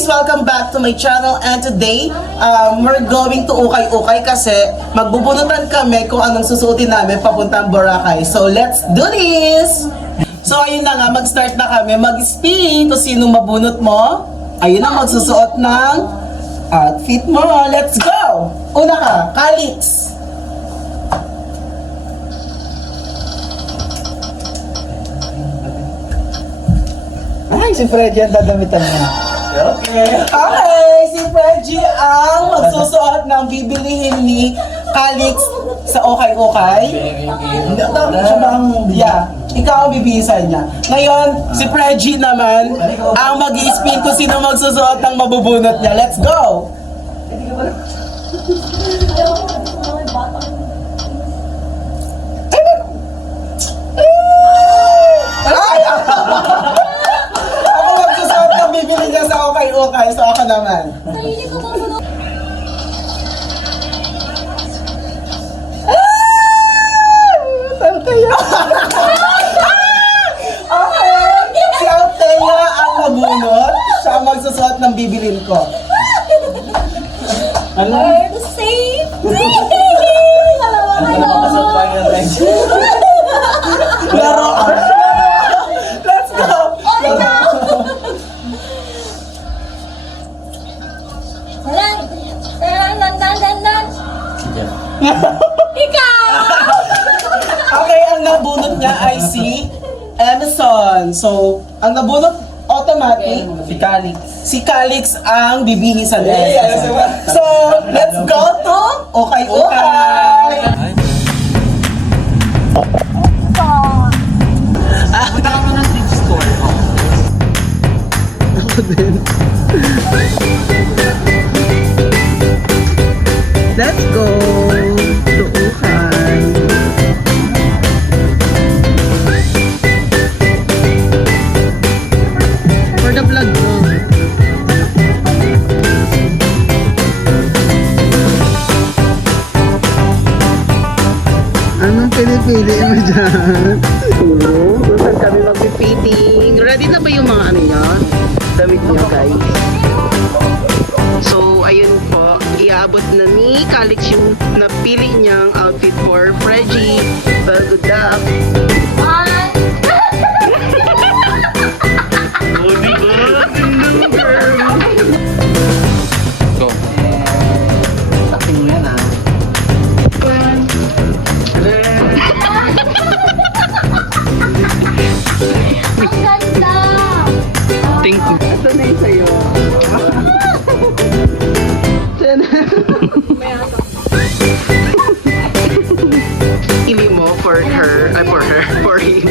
guys! Welcome back to my channel, and today we're going to ukay-ukay kasi magbubunutan kami kung anong susuotin namin papuntang Boracay. So let's do this! So ayun na nga, mag-start na kami, mag-spin kung sino mabunot mo. Ayun ang magsusuot ng outfit mo. Let's go! Una ka, Calix. Ay, si Freddy ang dadamitan niya. Okay, si Freddy ang magsusuot ng bibilihin ni Calix sa okay-okay. Hindi ito, siya bang... Yeah, ikaw ang bibihisan niya. Ngayon, si Freddy naman ang mag-i-spin kung sino magsusuot ng mabubunot niya. Let's go! Ay! Ako magsusuot ng bibili niya sa okay-okay, so ako naman. Okay, si Althea ang mabunot. Siya ang magsusuot ng bibilin ko. Ano? We're the same. Laro! Let's go! Ikaw! Okay, ang nabunot niya ay si Emerson. So, ang nabunot automatic, si Calix ang bibihisan niya. So, let's go to okay-okay! Let's go to Ukay. For the vlog mo. Anong pinipili mo dyan? Saan kami magpipiting? Ready na ba yung mga ano nyo? Damit nyo, guys. So, ayun po, iabot na ni Calix yung napili niyang outfit for Freddy. Well, good luck! Oh, diba? Gandang girl! Go. Sakin mo yan, ah. Ang ganda! Thank you. Ito na yung sa'yo. Ili mo for her, for him.